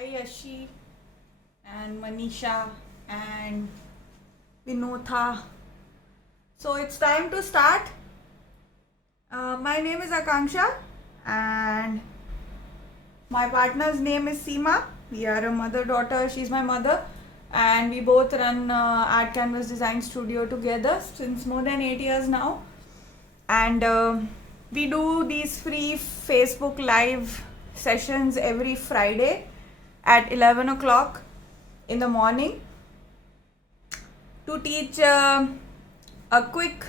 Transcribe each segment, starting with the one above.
Yashi and Manisha and Vinotha. So it's time to start. My name is Akanksha and my partner's name is Seema. We are a mother-daughter. She's my mother, and we both run Art Canvas Design Studio together since more than 8 years now. And we do these free Facebook Live sessions every Friday at 11 o'clock in the morning to teach a quick,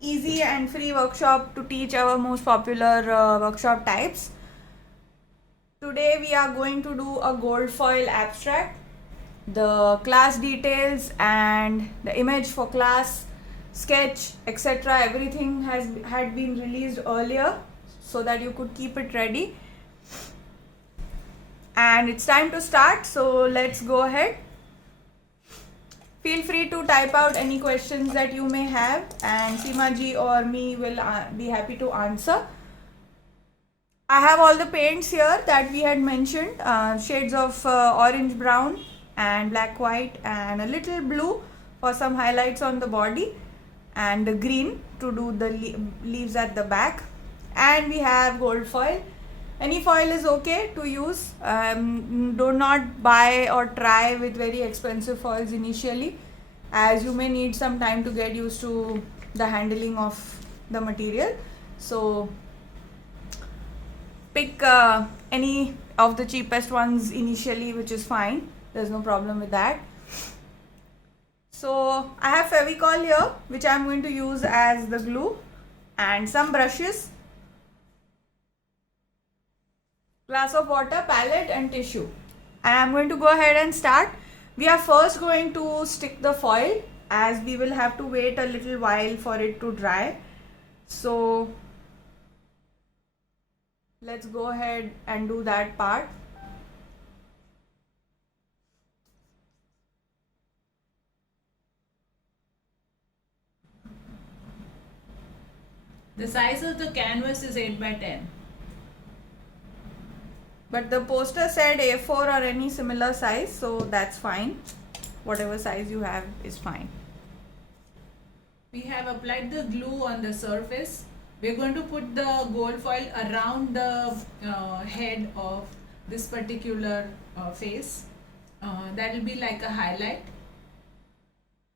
easy and free workshop to teach our most popular workshop types. Today we are going to do a gold foil abstract. The class details and the image for class, sketch, etc. everything had been released earlier so that you could keep it ready. And it's time to start, so let's go ahead. Feel free to type out any questions that you may have, and Seema ji or me will be happy to answer. I have all the paints here that we had mentioned, shades of orange brown and black white and a little blue for some highlights on the body, and the green to do the leaves at the back. And we have gold foil. Any foil is okay to use. Do not buy or try with very expensive foils initially, as you may need some time to get used to the handling of the material. So pick any of the cheapest ones initially, which is fine. There's no problem with that. So I have Fevicol here, which I'm going to use as the glue, and some brushes, glass of water, palette and tissue. And I'm going to go ahead and start. We are first going to stick the foil, as we will have to wait a little while for it to dry. So let's go ahead and do that part. The size of the canvas is 8 by 10. But the poster said A4 or any similar size, so that's fine. Whatever size you have is fine. We have applied the glue on the surface. We're going to put the gold foil around the head of this particular face. That will be like a highlight.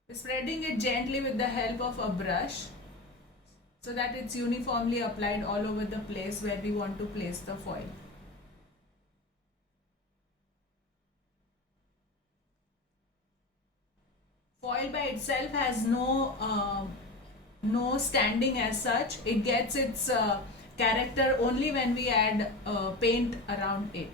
We're spreading it gently with the help of a brush so that it's uniformly applied all over the place where we want to place the foil. Foil by itself has no standing as such. It gets its character only when we add paint around it.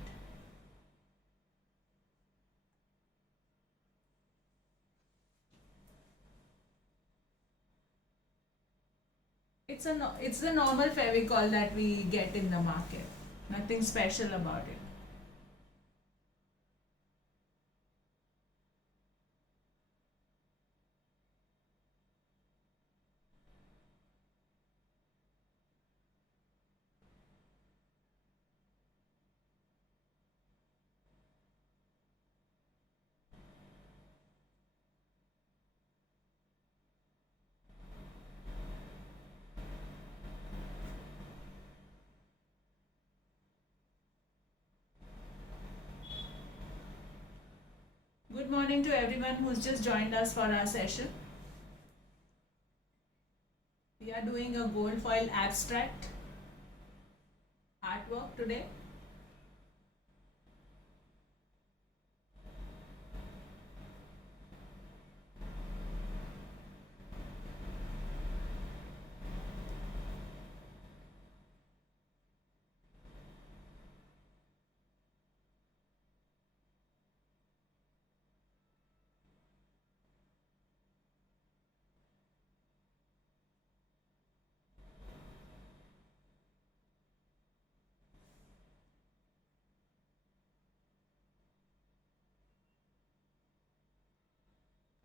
It's the normal Fevicol that we get in the market. Nothing special about it. Good morning to everyone who's just joined us for our session. We are doing a gold foil abstract artwork today.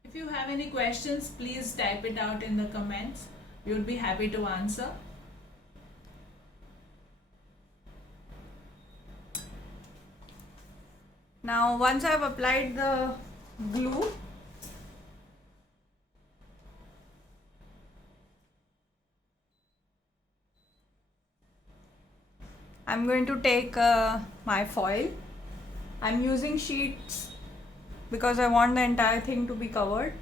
If you have any questions, please type it out in the comments. We would be happy to answer. Now once I've applied the glue, I'm going to take my foil. I'm using sheets because I want the entire thing to be covered.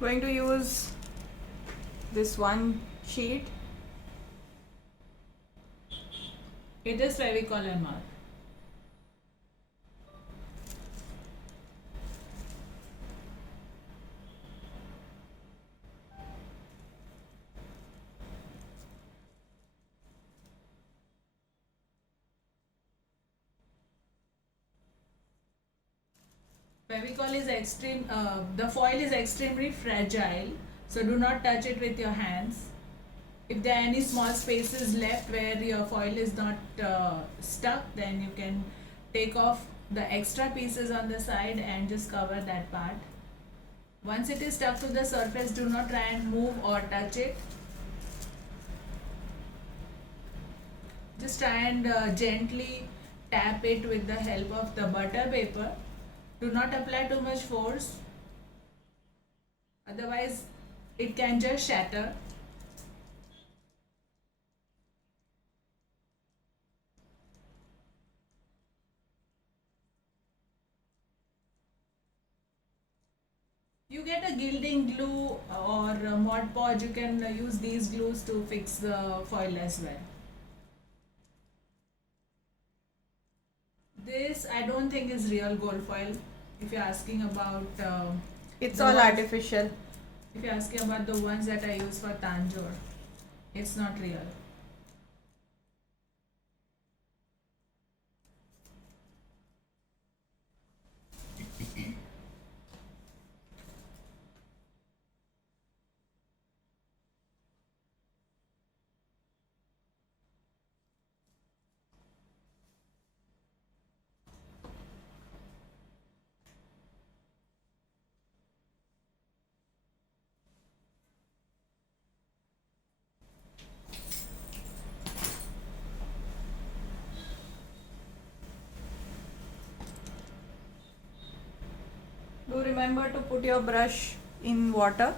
Going to use this one sheet. It is Fevicol MR. Fevicol is the foil is extremely fragile, so do not touch it with your hands. If there are any small spaces left where your foil is not stuck, then you can take off the extra pieces on the side and just cover that part. Once it is stuck to the surface, do not try and move or touch it. Just try and gently tap it with the help of the butter paper. Do not apply too much force, otherwise it can just shatter. You get a gilding glue or a Mod Podge, you can use these glues to fix the foil as well. This I don't think is real gold foil. If you're asking about It's the all ones- artificial. if you're asking about the ones that I use for Tanjore, it's not real. Do remember to put your brush in water,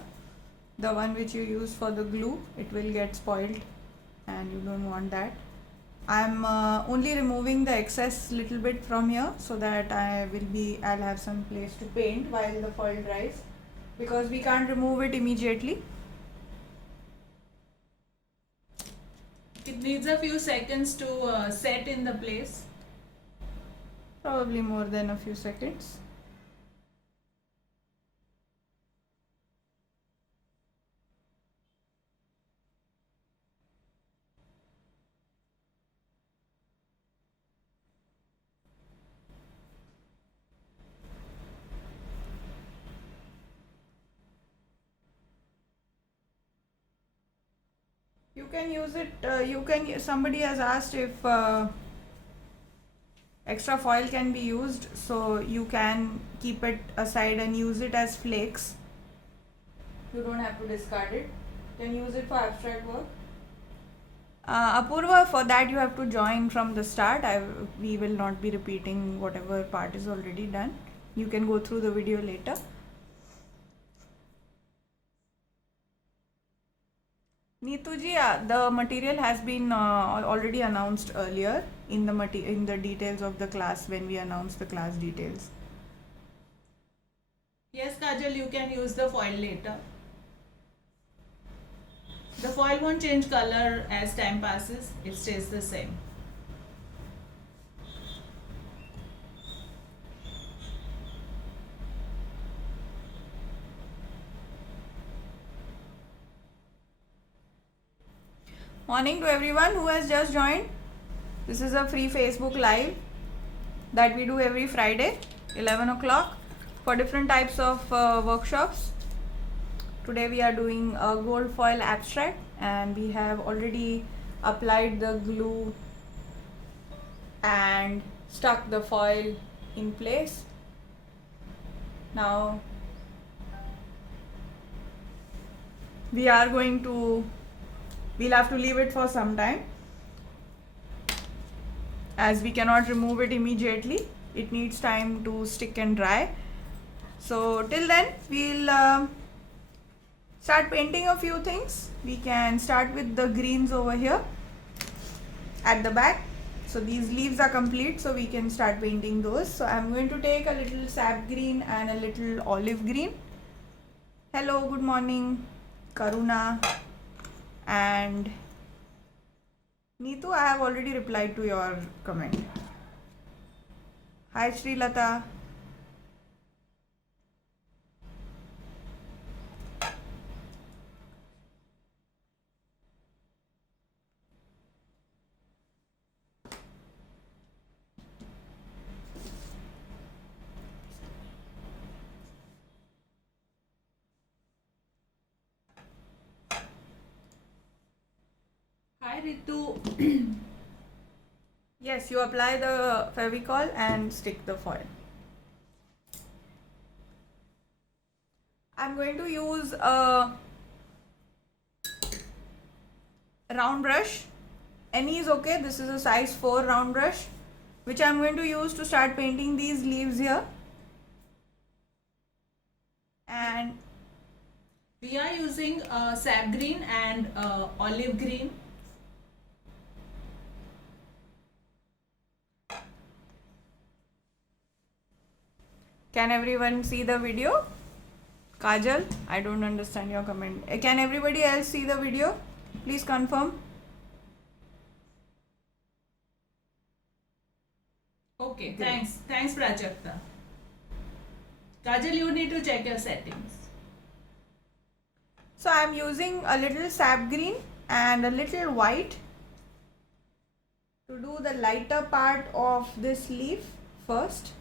the one which you use for the glue. It will get spoiled and you don't want that. I'm only removing the excess little bit from here so that I'll have some place to paint while the foil dries, because we can't remove it immediately. It needs a few seconds to set in the place. Probably more than a few seconds. You can use it, somebody has asked if extra foil can be used, so you can keep it aside and use it as flakes. You don't have to discard it. You can use it for abstract work. Apurva, for that you have to join from the start. We will not be repeating whatever part is already done. You can go through the video later. Neetuji, the material has been already announced earlier in the details of the class when we announced the class details. Yes, Kajal, you can use the foil later. The foil won't change color as time passes, it stays the same. Morning to everyone who has just joined. This is a free Facebook Live that we do every Friday, 11 o'clock, for different types of workshops. Today we are doing a gold foil abstract, and we have already applied the glue and stuck the foil in place. Now we'll have to leave it for some time, as we cannot remove it immediately. It needs time to stick and dry. So till then we'll start painting a few things. We can start with the greens over here at the back. So these leaves are complete, so we can start painting those. So I'm going to take a little sap green and a little olive green. Hello, good morning, Karuna and Neetu. I have already replied to your comment. Hi Sri Lata. Hi Ritu. Yes, you apply the Fevicol and stick the foil. I'm going to use a round brush. Any is okay. This is a size 4 round brush, which I'm going to use to start painting these leaves here. And We are using sap green and olive green. can everyone see the video? Kajal, I don't understand your comment. Can everybody else see the video? Please confirm. Okay, thanks. Thanks, Prajakta. Kajal, you need to check your settings. So I'm using a little sap green and a little white to do the lighter part of this leaf first,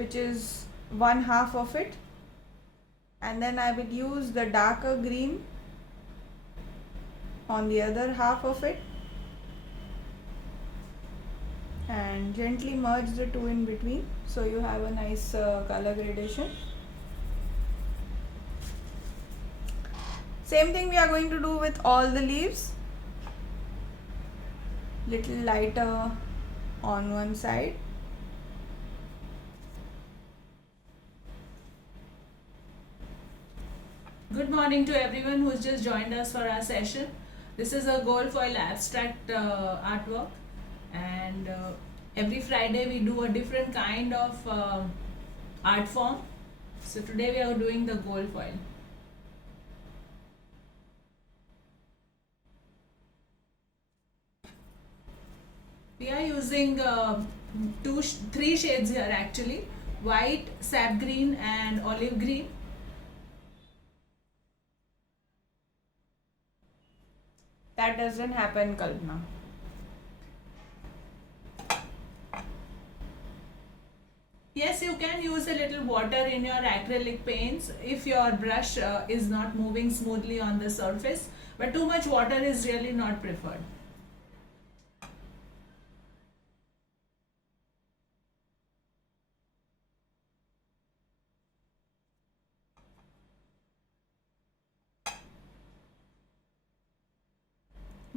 which is 1/2 of it, and then I will use the darker green on the other half of it and gently merge the two in between, so you have a nice color gradation. Same thing we are going to do with all the leaves. Little lighter on one side. Good morning to everyone who's just joined us for our session. This is a gold foil abstract artwork, and every Friday we do a different kind of art form. So today we are doing the gold foil. We are using three shades here actually: white, sap green and olive green. That doesn't happen, Kalpana. Yes, you can use a little water in your acrylic paints if your brush is not moving smoothly on the surface, but too much water is really not preferred.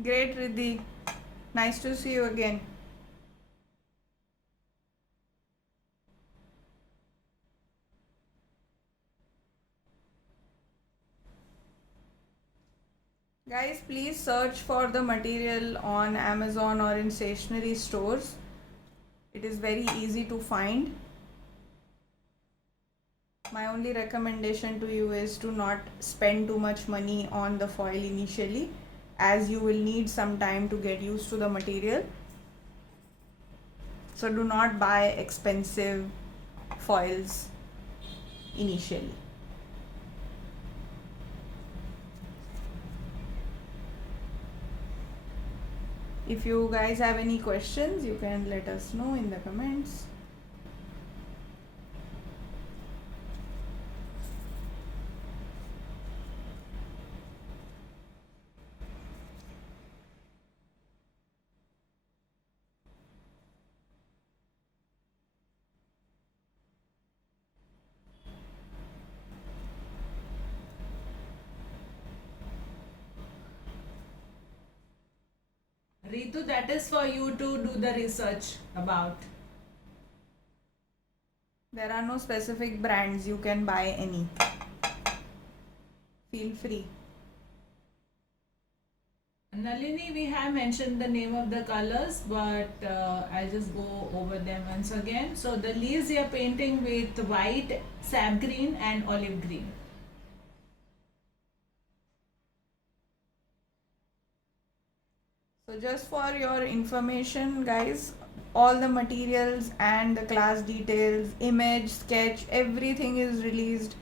Great, Riddhi. Nice to see you again. Guys, please search for the material on Amazon or in stationery stores. It is very easy to find. My only recommendation to you is to not spend too much money on the foil initially, as you will need some time to get used to the material. So do not buy expensive foils initially. If you guys have any questions, you can let us know in the comments. Ritu, that is for you to do the research about. There are no specific brands, you can buy any. Feel free. Nalini, we have mentioned the name of the colors, but I'll just go over them once again. So the leaves we are painting with white, sap green and olive green. So just for your information guys, all the materials and the class details, image, sketch, everything is released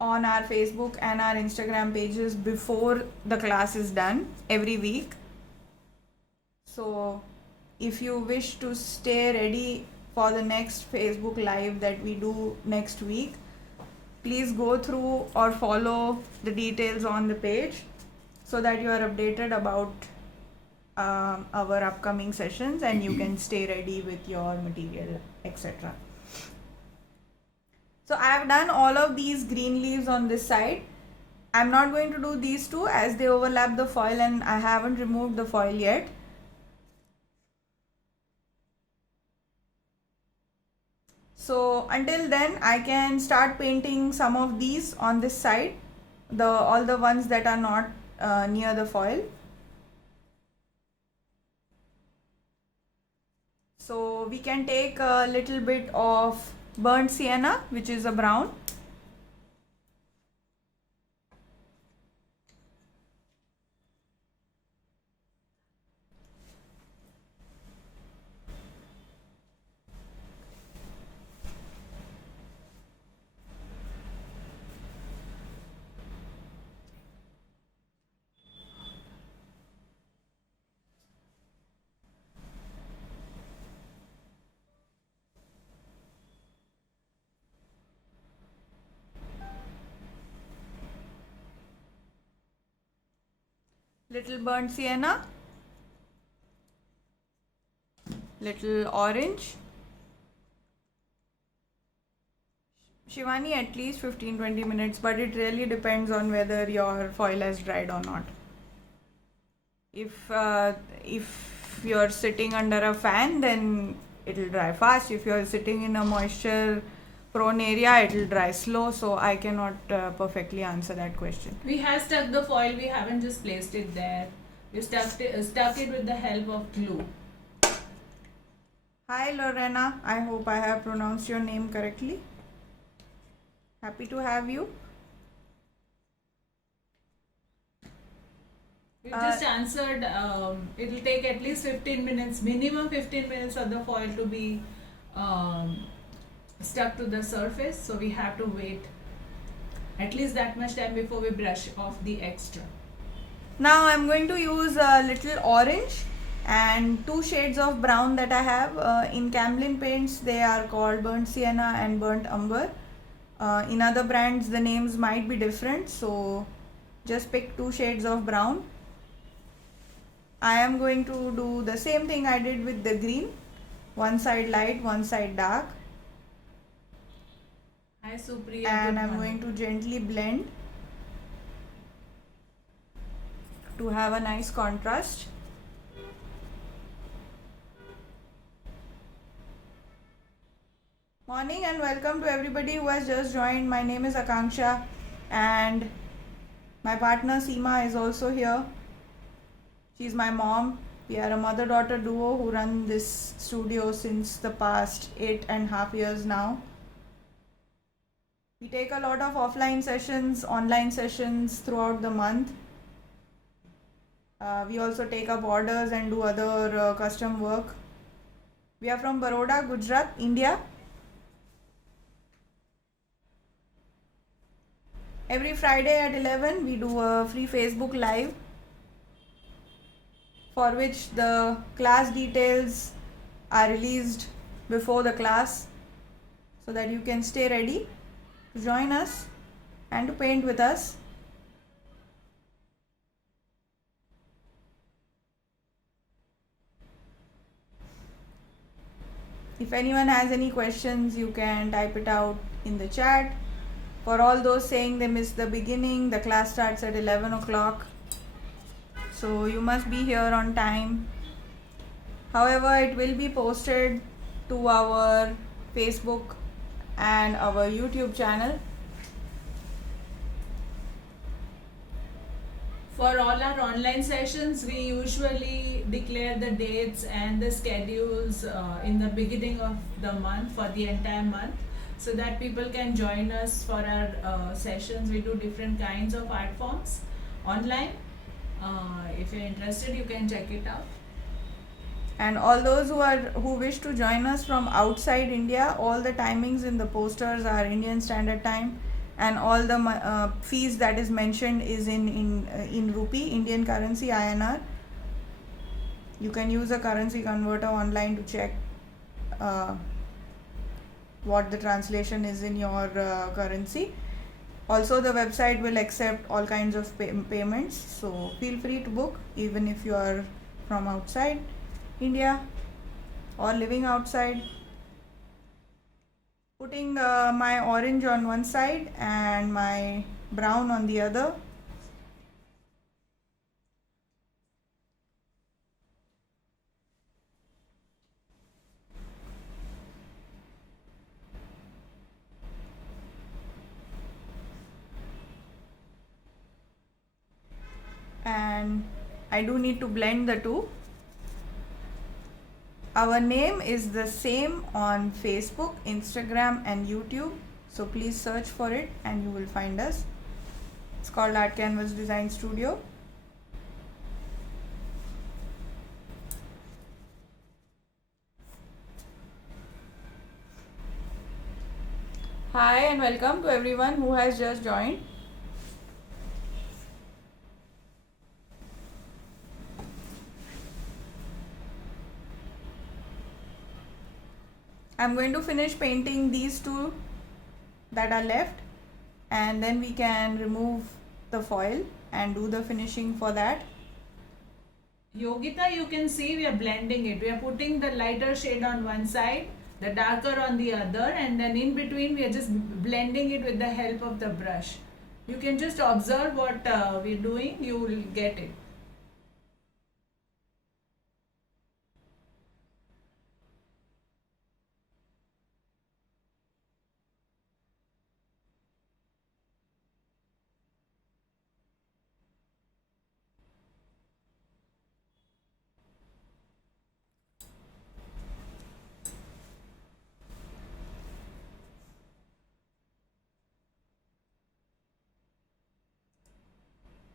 on our Facebook and our Instagram pages before the class is done every week. So if you wish to stay ready for the next Facebook live that we do next week, please go through or follow the details on the page so that you are updated about our upcoming sessions and you can stay ready with your material, etc. So I have done all of these green leaves on this side. I'm not going to do these two as they overlap the foil and I haven't removed the foil yet. So until then I can start painting some of these on this side, all the ones that are not near the foil. So we can take a little bit of burnt sienna, which is a brown. Little burnt sienna, little orange. Shivani, at least 15-20 minutes, but it really depends on whether your foil has dried or not. If you're sitting under a fan, then it'll dry fast. If you're sitting in a moisture prone area, it'll dry slow. So I cannot perfectly answer that question. We have stuck the foil, we haven't just placed it there. We stuck it with the help of glue. Hi Lorena, I hope I have pronounced your name correctly. Happy to have you. We just answered, it will take at least 15 minutes, minimum 15 minutes of the foil to be stuck to the surface. So we have to wait at least that much time before we brush off the extra. Now I'm going to use a little orange and 2 shades of brown that I have. In Camlin paints they are called burnt sienna and burnt umber. In other brands the names might be different, so just pick 2 shades of brown. I am going to do the same thing I did with the green, one side light, one side dark. Hi Supriya. And I'm going to gently blend to have a nice contrast. Morning and welcome to everybody who has just joined. My name is Akanksha and my partner Seema is also here. She's my mom. We are a mother-daughter duo who run this studio since the past 8.5 years now. We take a lot of offline sessions, online sessions throughout the month. We also take up orders and do other custom work. We are from Baroda, Gujarat, India. Every Friday at 11 we do a free Facebook live for which the class details are released before the class, so that you can stay ready to join us and to paint with us. If anyone has any questions, you can type it out in the chat. For all those saying they missed the beginning, the class starts at 11 o'clock. So you must be here on time. However, it will be posted to our Facebook and our YouTube channel. For all our online sessions, we usually declare the dates and the schedules in the beginning of the month for the entire month, so that people can join us for our sessions. We do different kinds of art forms online. If you're interested, you can check it out. And all those who wish to join us from outside India, all the timings in the posters are Indian Standard Time, and all the fees that is mentioned is in rupee, Indian currency, INR. You can use a currency converter online to check what the translation is in your currency. Also, the website will accept all kinds of payments, so feel free to book even if you are from outside India or living outside. Putting my orange on one side and my brown on the other. And I do need to blend the two. Our name is the same on Facebook, Instagram and YouTube, so please search for it and you will find us. It's called Art Canvas Design Studio. Hi and welcome to everyone who has just joined. I'm going to finish painting these two that are left, and then we can remove the foil and do the finishing for that. Yogita, you can see we are blending it. We are putting the lighter shade on one side, the darker on the other, and then in between we are just blending it with the help of the brush. You can just observe what we're doing, you will get it.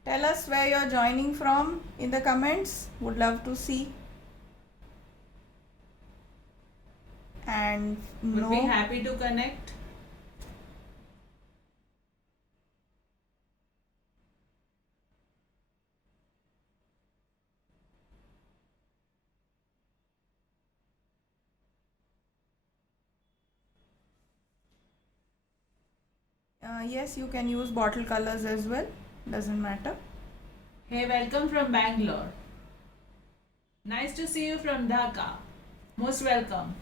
Tell us where you're joining from in the comments. Would love to see. And Would be happy to connect. Yes, you can use bottle colors as well. Doesn't matter. Hey, welcome from Bangalore. Nice to see you from Dhaka. Most welcome.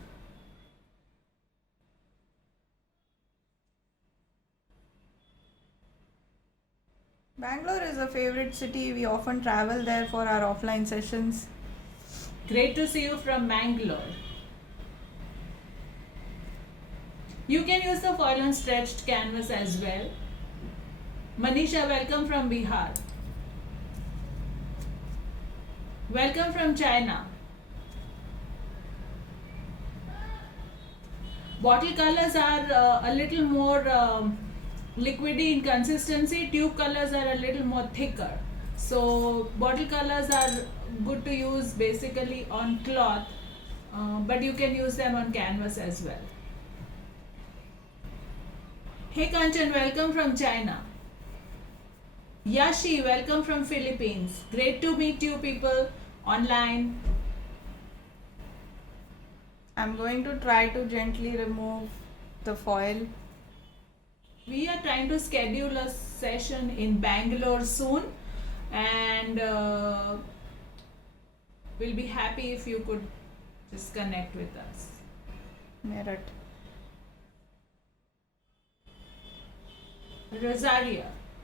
Bangalore is a favorite city. We often travel there for our offline sessions. Great to see you from Bangalore. You can use the foil on stretched canvas as well. Manisha, welcome from Bihar. Welcome from China. Bottle colors are a little more liquidy in consistency. Tube colors are a little more thicker. So bottle colors are good to use basically on cloth, but you can use them on canvas as well. Hey Kanchan, welcome from China. Yashi, welcome from Philippines. Great to meet you people online. I'm going to try to gently remove the foil. We are trying to schedule a session in Bangalore soon, and we'll be happy if you could just connect with us. Merit.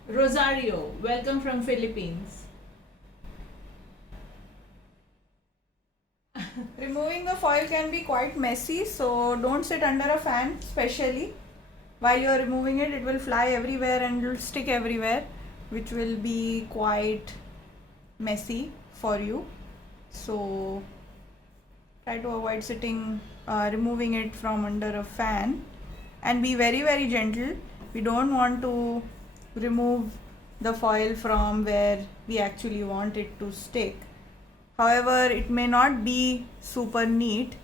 Rosario, welcome from Philippines. Removing the foil can be quite messy, so don't sit under a fan, especially while you're removing it. It will fly everywhere and it will stick everywhere, which will be quite messy for you. So try to avoid removing it from under a fan, and be very, very gentle. We don't want to remove the foil from where we actually want it to stick. However, it may not be super neat,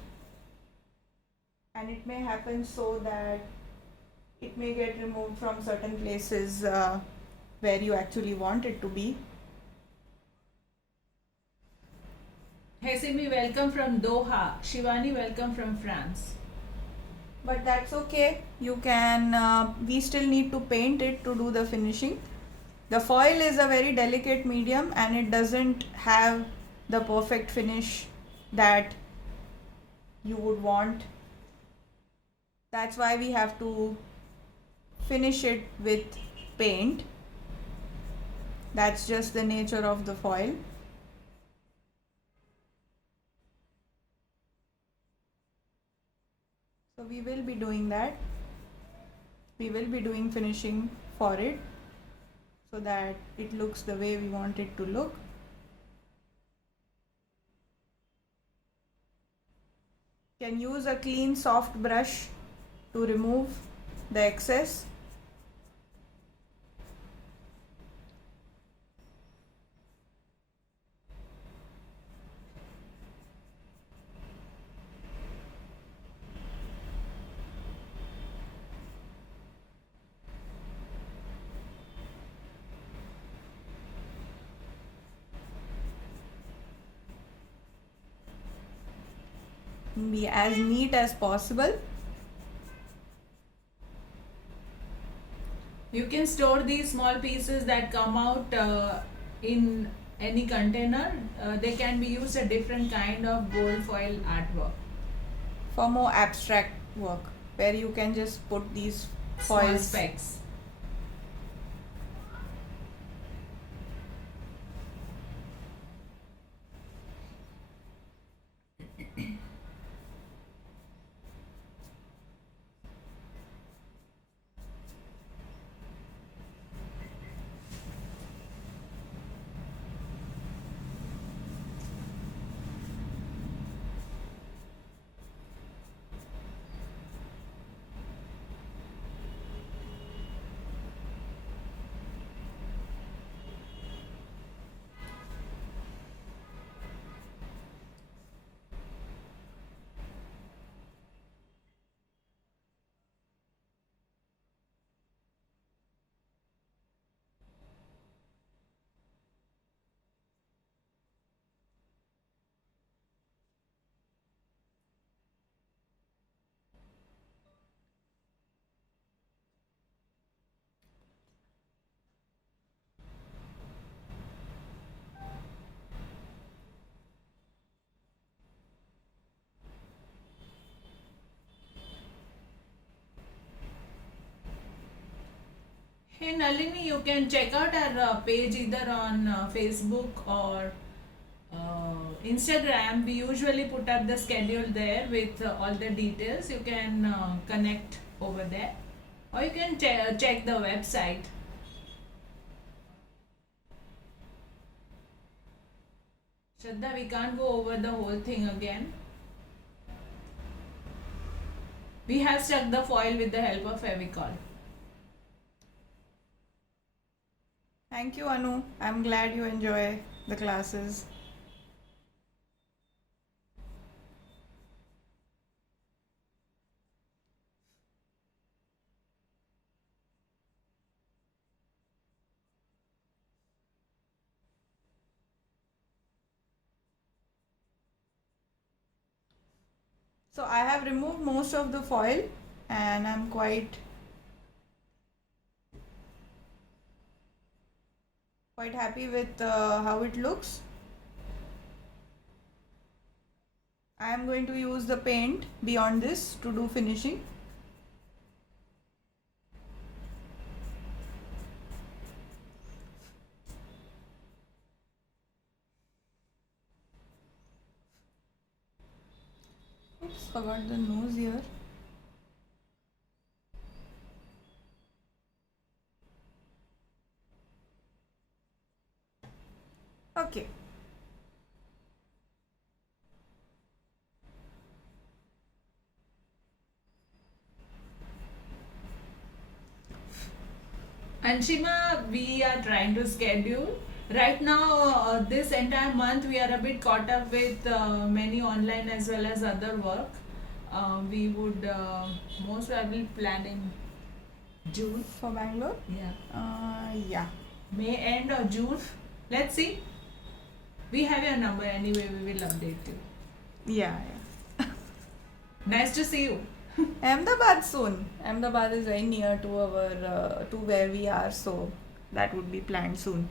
and it may happen so that it may get removed from certain places where you actually want it to be. Hesimi, welcome from Doha. Shivani, welcome from France. But that's okay. You can, we still need to paint it to do the finishing. The foil is a very delicate medium and it doesn't have the perfect finish that you would want. That's why we have to finish it with paint. That's just the nature of the foil. So we will be doing that. We will be doing finishing for it so that it looks the way we want it to look. Can use a clean soft brush to remove the excess. Be as neat as possible. You can store these small pieces that come out in any container. They can be used a different kind of gold foil artwork. For more abstract work, where you can just put these Small foils. specks. Hey Nalini, you can check out our page either on Facebook or Instagram. We usually put up the schedule there with all the details. You can connect over there, or you can check the website. Shraddha, we can't go over the whole thing again. We have stuck the foil with the help of Fevicol. Thank you, Anu. I'm glad you enjoy the classes. So I have removed most of the foil and I'm quite happy with how it looks. I am going to use the paint beyond this to do finishing. Oops, forgot the nose here. Okay. Anshima, we are trying to schedule. Right now, this entire month, we are a bit caught up with many online as well as other work. We would most probably plan in June. For Bangalore? Yeah. May end or June. Let's see. We have your number anyway, we will update you. Yeah. Nice to see you. Ahmedabad soon. Ahmedabad is very near to our to where we are, so that would be planned soon.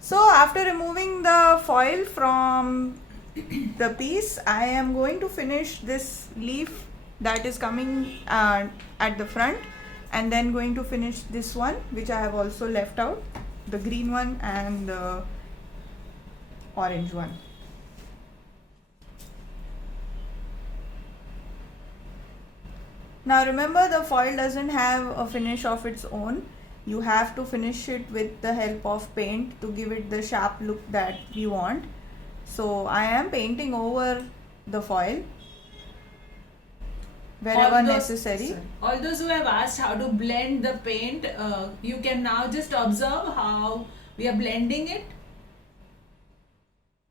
So after removing the foil from the piece, I am going to finish this leaf that is coming at the front, and then going to finish this one which I have also left out, the green one and the orange one. Now remember, the foil doesn't have a finish of its own. You have to finish it with the help of paint to give it the sharp look that we want. So I am painting over the foil wherever necessary. All those who have asked how to blend the paint, you can now just observe how we are blending it.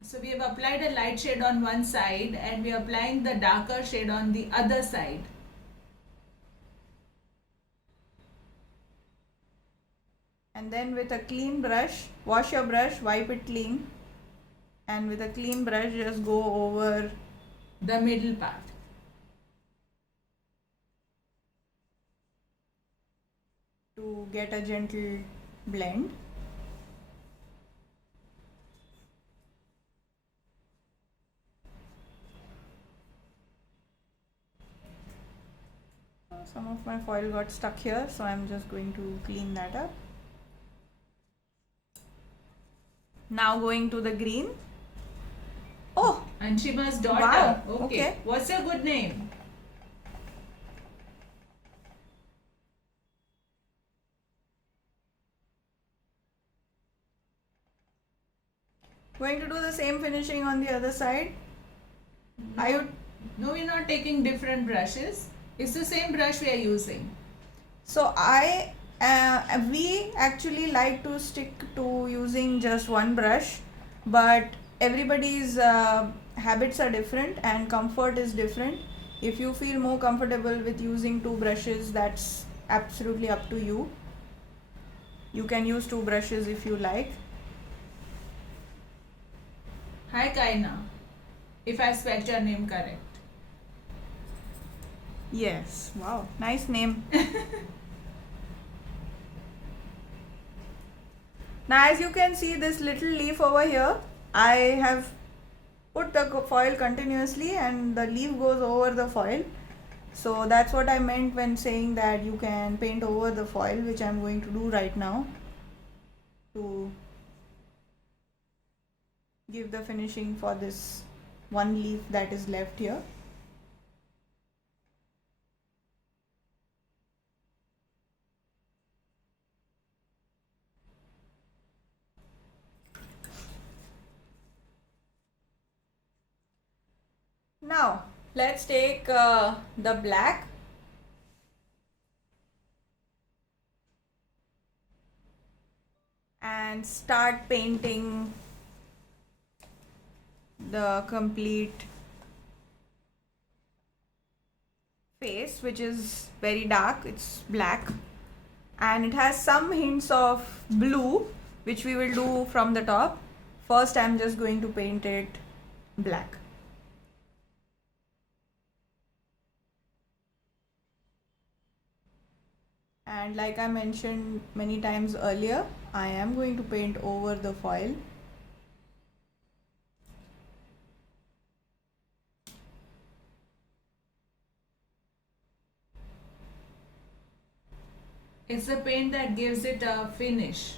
So we have applied a light shade on one side and we are applying the darker shade on the other side. And then with a clean brush, wash your brush, wipe it clean, and with a clean brush just go over the middle part. To get a gentle blend. Some of my foil got stuck here, so I'm just going to clean that up. Now going to the green. Oh! Anshima's daughter. Wow. Okay. What's your good name? Going to do the same finishing on the other side. No, we're not taking different brushes. It's the same brush we are using. So we actually like to stick to using just one brush, but everybody's habits are different and comfort is different. If you feel more comfortable with using two brushes, that's absolutely up to you. You can use two brushes if you like. Hi Kaina, if I spelled your name correct. Yes, wow, nice name. Now as you can see, this little leaf over here, I have put the foil continuously and the leaf goes over the foil. So that's what I meant when saying that you can paint over the foil, which I'm going to do right now to give the finishing for this one leaf that is left here. Now let's take the black and start painting the complete face, which is very dark. It's black and it has some hints of blue, which we will do from the top. First I'm just going to paint it black. And like I mentioned many times earlier, I am going to paint over the foil. It's the paint that gives it a finish.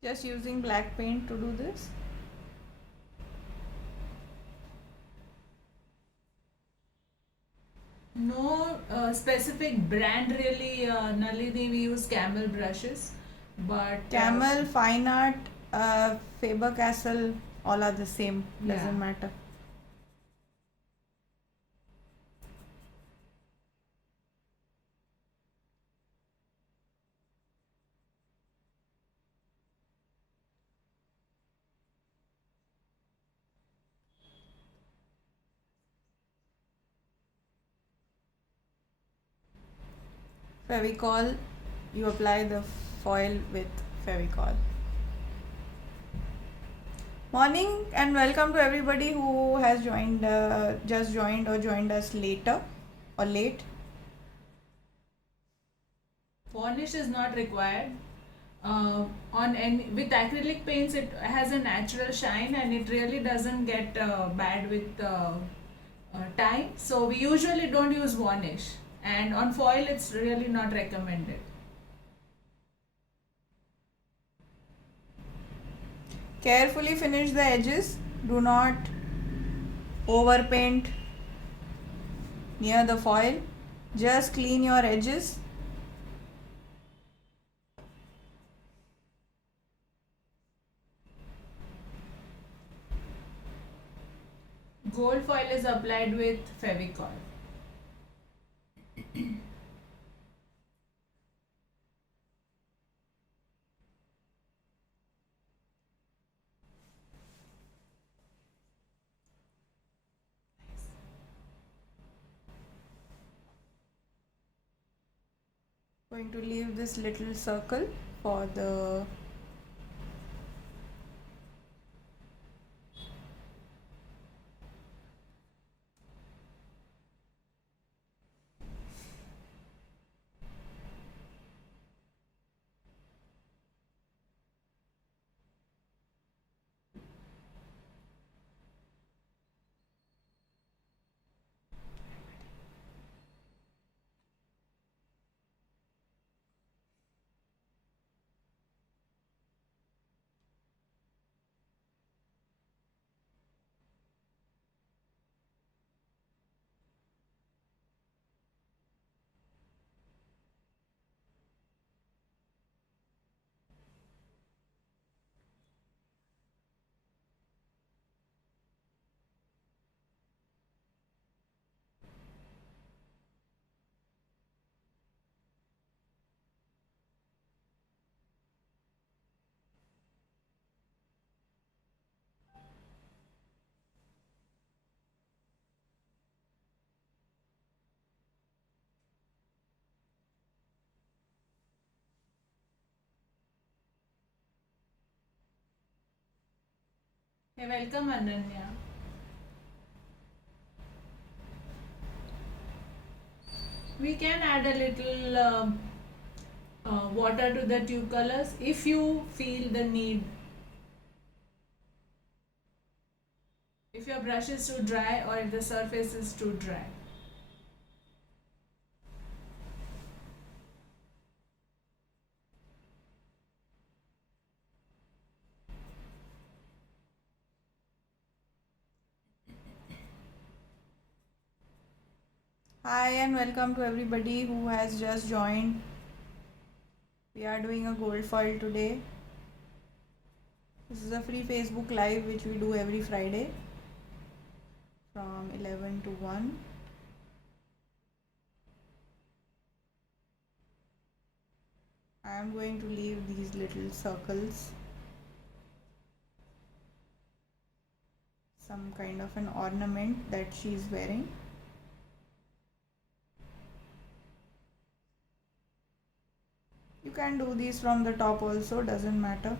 Just using black paint to do this. No specific brand really, Nalini. We use Camel brushes, but Camel, Fine Art, Faber Castell, all are the same. Yeah. Doesn't matter. Fevicol, you apply the foil with Fevicol. Morning and welcome to everybody who has joined, just joined or joined us later or late. varnish is not required. On any with acrylic paints, it has a natural shine and it really doesn't get bad with time. So we usually don't use varnish, and on foil, it's really not recommended. Carefully finish the edges. Do not overpaint near the foil. Just clean your edges. Gold foil is applied with Fevicol. Going to leave this little circle for the Hey, welcome Ananya. We can add a little water to the tube colors if you feel the need. If your brush is too dry or if the surface is too dry. Hi and welcome to everybody who has just joined. We are doing a gold foil today. This is a free Facebook Live which we do every Friday from 11 to 1. I am going to leave these little circles, some kind of an ornament that she is wearing. You can do these from the top also, doesn't matter.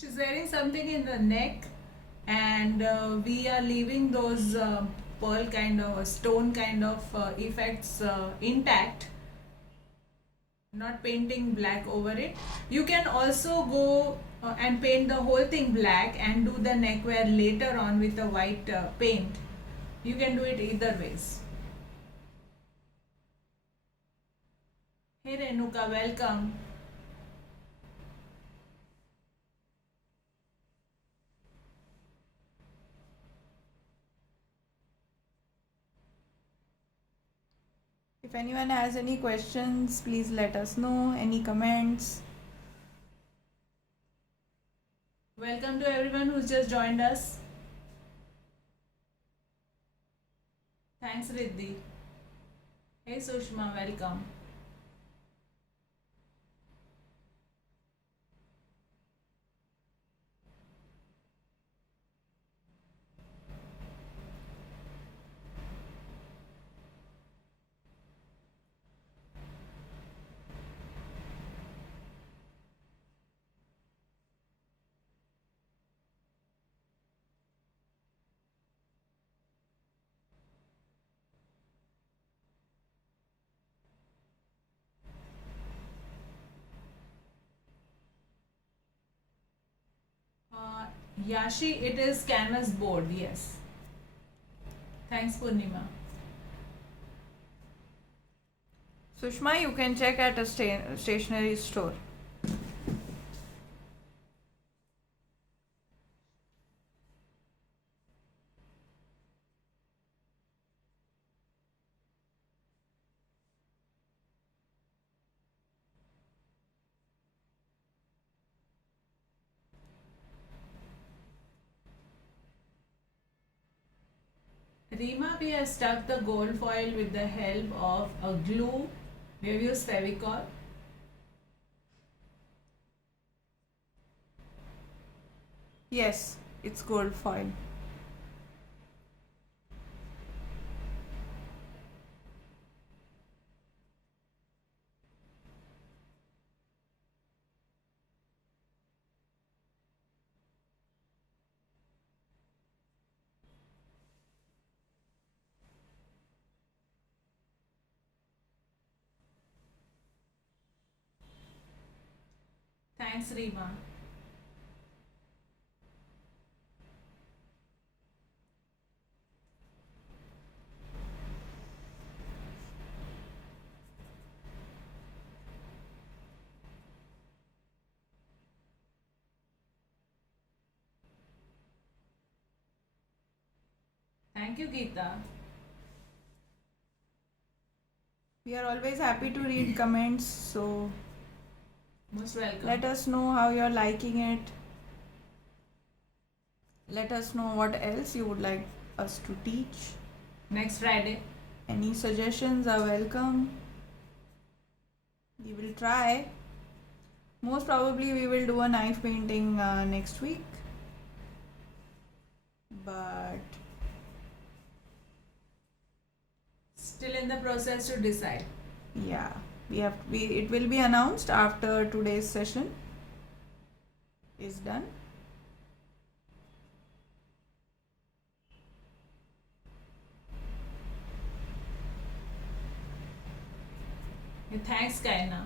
She's wearing something in the neck, and we are leaving those pearl kind of stone kind of effects intact, not painting black over it. You can also go and paint the whole thing black and do the neckwear later on with the white paint. You can do it either ways. Hey Renuka, welcome. If anyone has any questions, please let us know. Any comments? Welcome to everyone who's just joined us. Thanks, Riddhi. Hey Sushma, welcome. Yashi, it is canvas board, yes. Thanks, Purnima. Sushma, you can check at a stationery store. Rima, we have stuck the gold foil with the help of a glue. We have used Fevicol. Yes, it's gold foil. Thanks, Rima. Thank you, Geeta. We are always happy to read comments, so Most welcome. let us know how you're liking it. Let us know what else you would like us to teach. Next Friday. Any suggestions are welcome. We will try. Most probably we will do a knife painting next week. But Still in the process to decide. Yeah, it will be announced after today's session is done. Thanks, Kaina.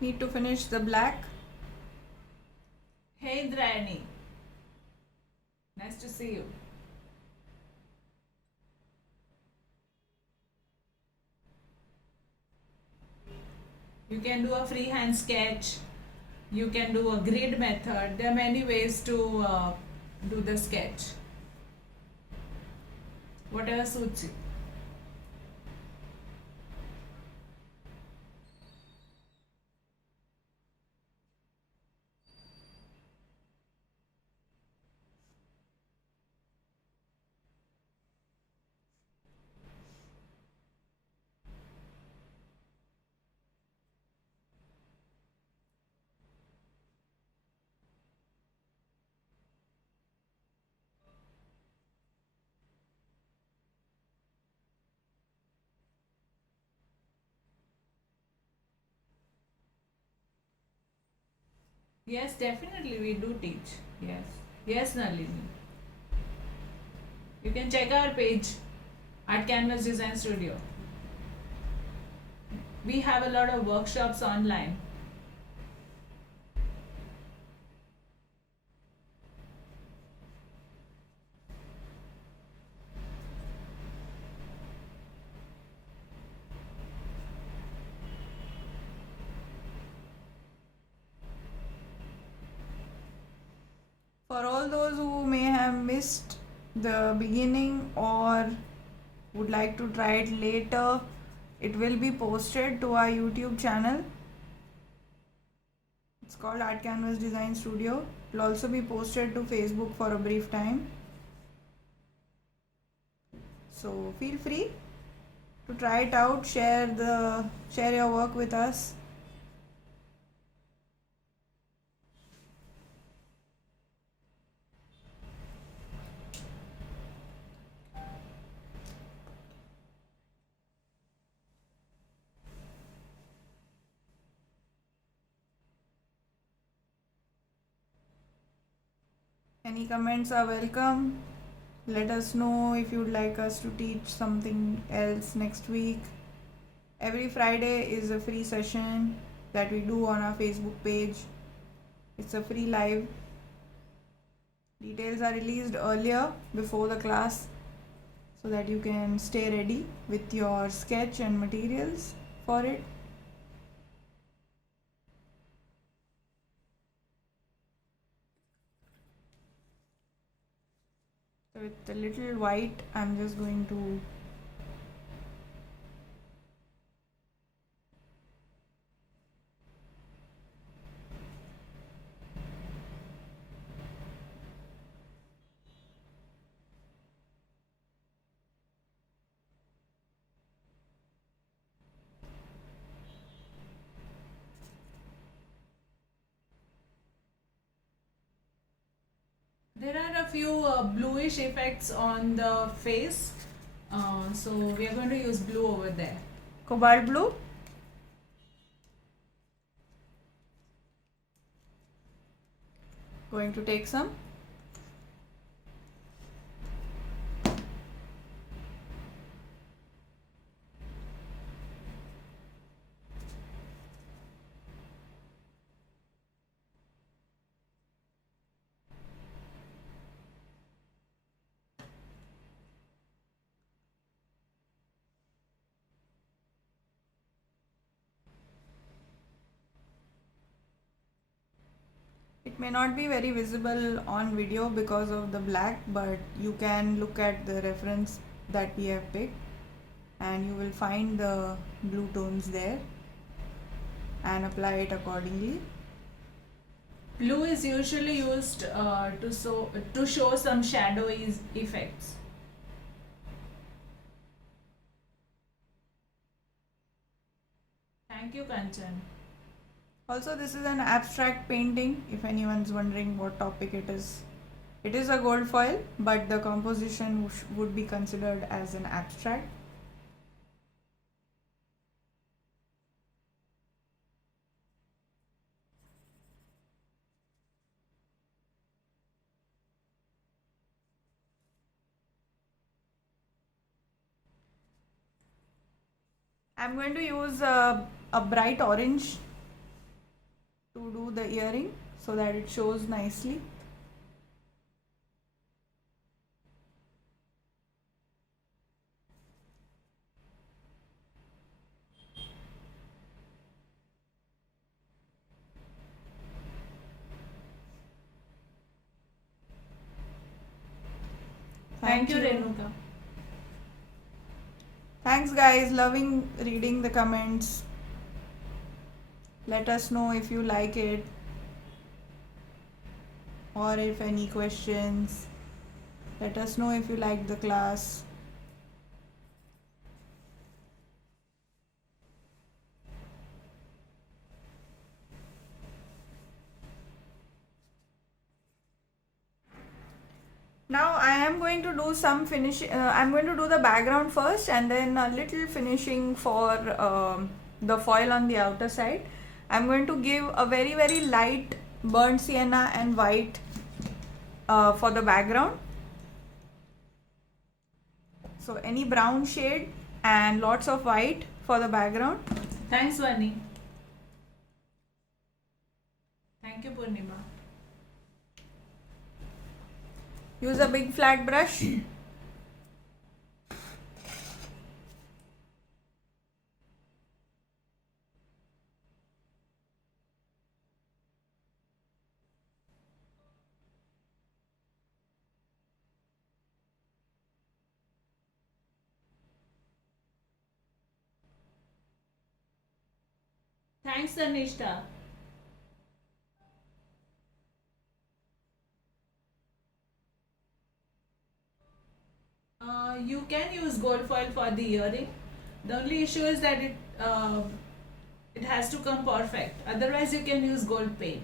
Need to finish the black. Hey, Indrayani. Nice to see you. You can do a freehand sketch. You can do a grid method. There are many ways to do the sketch. Whatever suits you. Yes, definitely we do teach. Yes. Yes, Nalini. You can check our page, Art Canvas Design Studio. We have a lot of workshops online. For all those who may have missed the beginning or would like to try it later, it will be posted to our YouTube channel. It's called Art Canvas Design Studio. It will also be posted to Facebook for a brief time. So feel free to try it out, share your work with us. Any comments are welcome. Let us know if you'd like us to teach something else next week. Every Friday is a free session that we do on our Facebook page. It's a free live. Details are released earlier before the class so that you can stay ready with your sketch and materials for it. So with the little white, I'm just going to There are a few bluish effects on the face. So we are going to use blue over there. cobalt blue. Going to take some. It may not be very visible on video because of the black, but you can look at the reference that we have picked and you will find the blue tones there and apply it accordingly. Blue is usually used to show some shadowy effects. you, Kanchan. Also, this is an abstract painting, if anyone's wondering what topic it is. It is a gold foil, but the composition would be considered as an abstract. I'm going to use a bright orange to do the earring so that it shows nicely. Thank you, Renuka. Thanks, guys. Loving reading the comments. Let us know if you like it or if any questions. Let us know if you like the class. Now I am going to do some finishing. I'm going to do the background first and then a little finishing for the foil on the outer side. I'm going to give a very light burnt sienna and white for the background. So any brown shade and lots of white for the background. Thanks, Vani. Thank you, Purnima. Use a big flat brush. Thanks, Tanishta. You can use gold foil for the earring. The only issue is that it has to come perfect. Otherwise, you can use gold paint.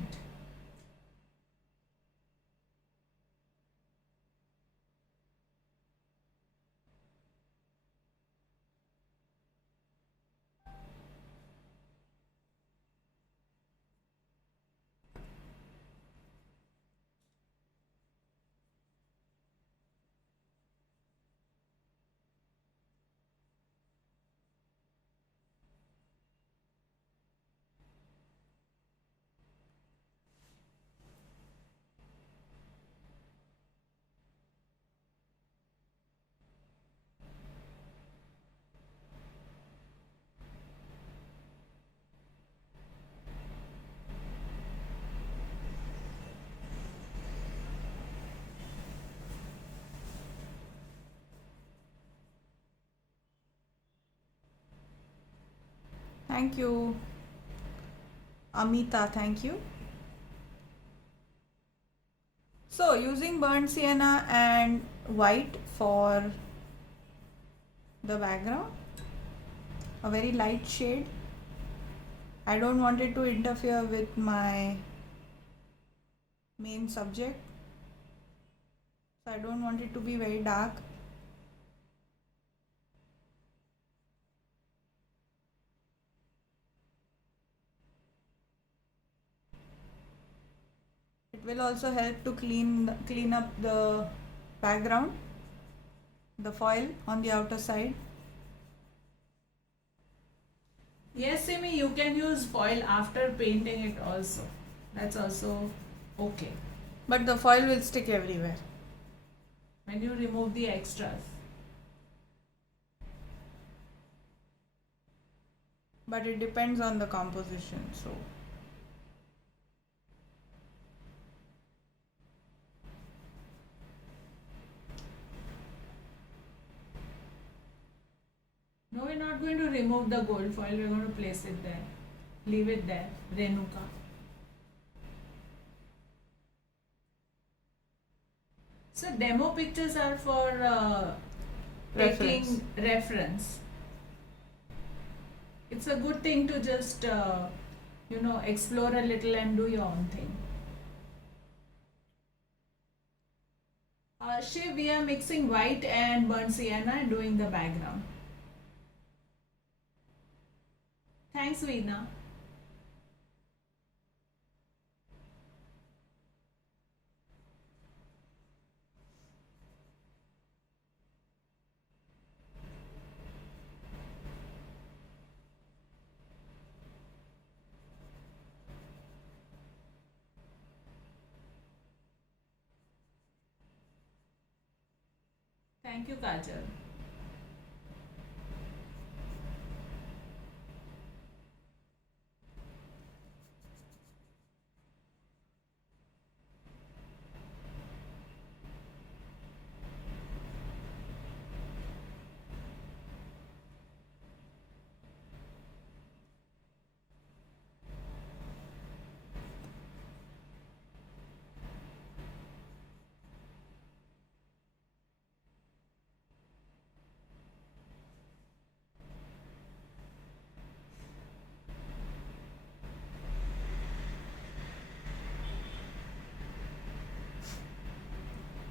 Thank you. Amita, thank you. So using burnt sienna and white for the background, a very light shade. I don't want it to interfere with my main subject, so I don't want it to be very dark. It will also help to clean up the background, the foil on the outer side. Yes, Simi, you can use foil after painting it also. That's also okay. But the foil will stick everywhere. When you remove the extras. But it depends on the composition, so. No, we're not going to remove the gold foil. We're going to place it there. Leave it there. Renuka. So demo pictures are for taking reference. it's a good thing to just explore a little and do your own thing. Shiv, we are mixing white and burnt sienna and doing the background. Thanks, Veena. Thank you, Kajal.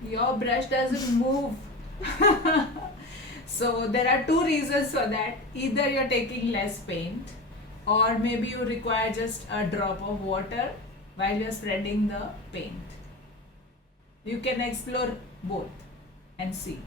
Your brush doesn't move. So there are two reasons for that. Either you're taking less paint, or maybe you require just a drop of water while you're spreading the paint. You can explore both and see.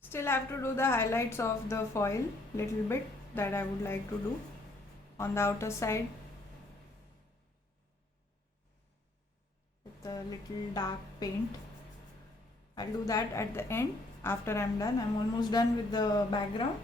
Still have to do the highlights of the foil little bit that I would like to do on the outer side with the little dark paint. I'll do that at the end after I'm done. I'm almost done with the background.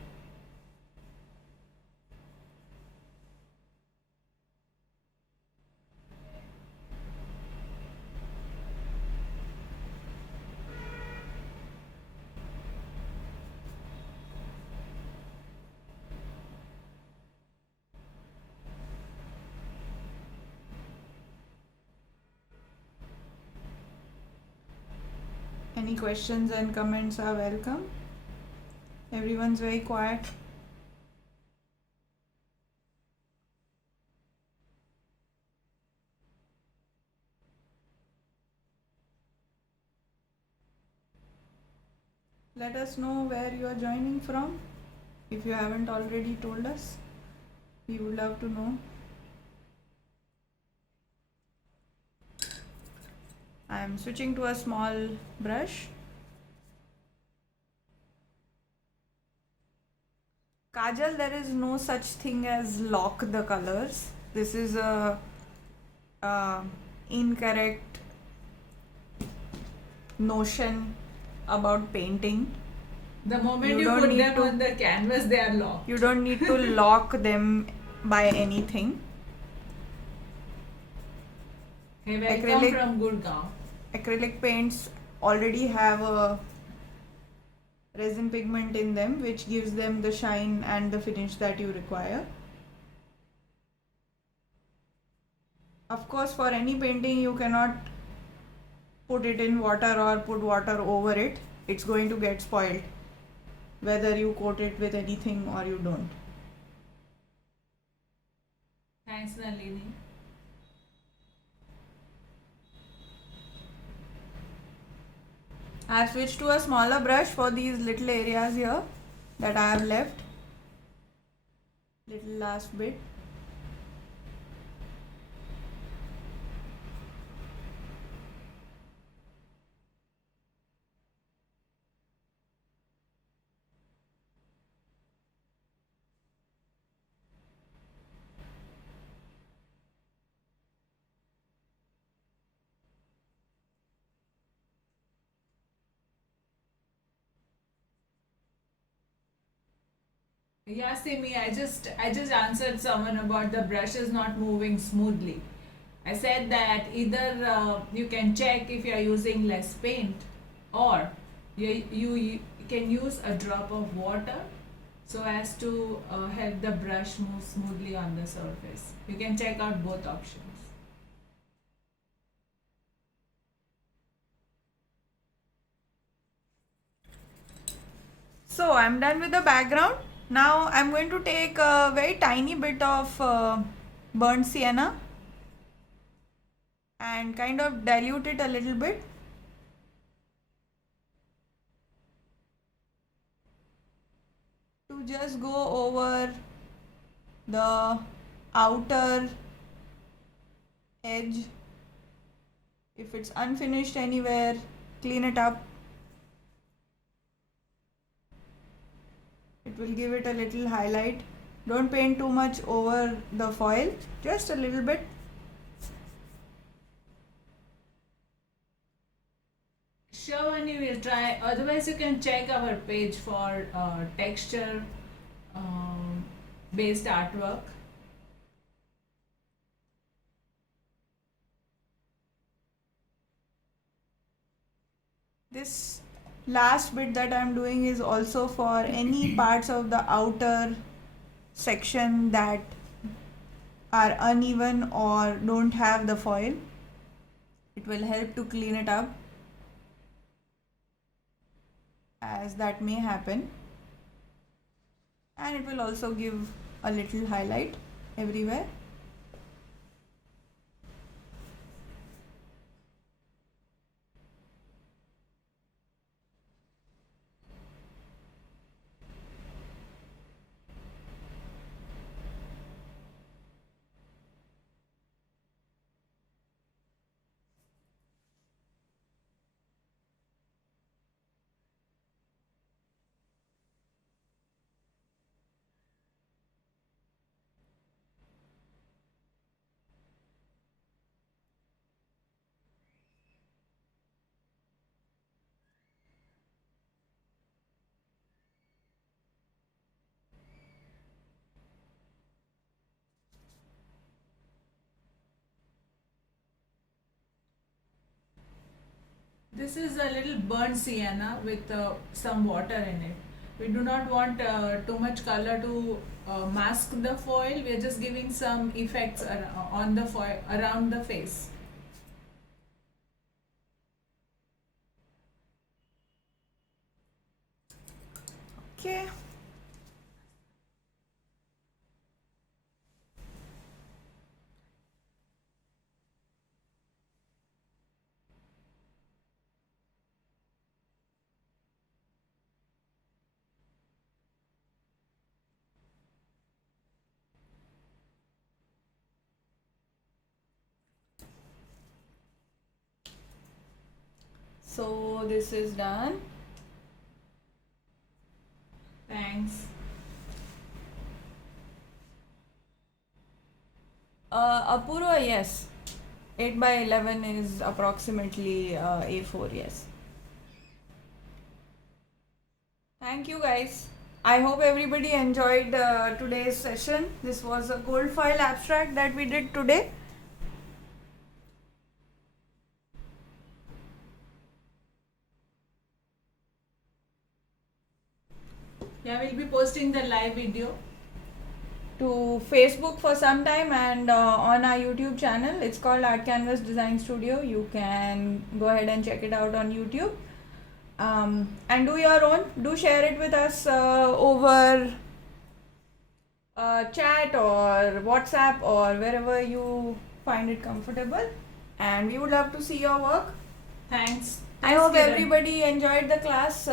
Any questions and comments are welcome. Everyone's very quiet. Let us know where you are joining from. If you haven't already told us, we would love to know. I am switching to a small brush. Kajal, there is no such thing as lock the colors. This is a incorrect notion about painting. The moment You you don't put need them to- on the canvas, they are locked. You don't need to lock them by anything. Hey, welcome Acrylic- from Gurgaon. Acrylic paints already have a resin pigment in them which gives them the shine and the finish that you require. Of course, for any painting you cannot put it in water or put water over it. It's going to get spoiled whether you coat it with anything or you don't. Thanks, Nalini. I have switched to a smaller brush for these little areas here that I have left. Little last bit. Yeah, Simi, I just answered someone about the brushes not moving smoothly. I said that either you can check if you are using less paint, or you can use a drop of water so as to help the brush move smoothly on the surface. You can check out both options. So I'm done with the background. Now I'm going to take a very tiny bit of burnt sienna and kind of dilute it a little bit. To just go over the outer edge. If it's unfinished anywhere, clean it up. It will give it a little highlight. Don't paint too much over the foil, just a little bit. Sure, one you will try. Otherwise, you can check our page for texture based artwork. This last bit that I'm doing is also for any parts of the outer section that are uneven or don't have the foil. It will help to clean it up, as that may happen, and it will also give a little highlight everywhere. This is a little burnt sienna with some water in it. We do not want too much color to mask the foil. We are just giving some effects on the foil around the face. Okay. So this is done. Thanks. Apurva, yes. 8 by 11 is approximately A4, yes. Thank you guys. I hope everybody enjoyed today's session. This was a gold foil abstract that we did today. Yeah, we'll be posting the live video To Facebook for some time and on our YouTube channel. It's called Art Canvas Design Studio. You can go ahead and check it out on YouTube. And do your own. Do share it with us over chat or WhatsApp or wherever you find it comfortable. And we would love to see your work. Thanks. I hope Kiran. everybody enjoyed the class.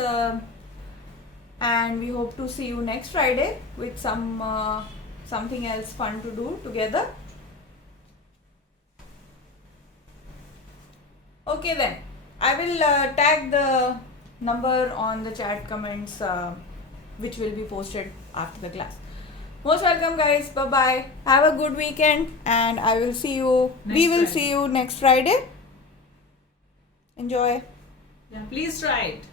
And we hope to see you next Friday with something else fun to do together. Okay then, I will tag the number on the chat comments which will be posted after the class. Most welcome guys. Bye bye. Have a good weekend and I will see you. We will Friday. see you next Friday. Enjoy. Yeah, please try it.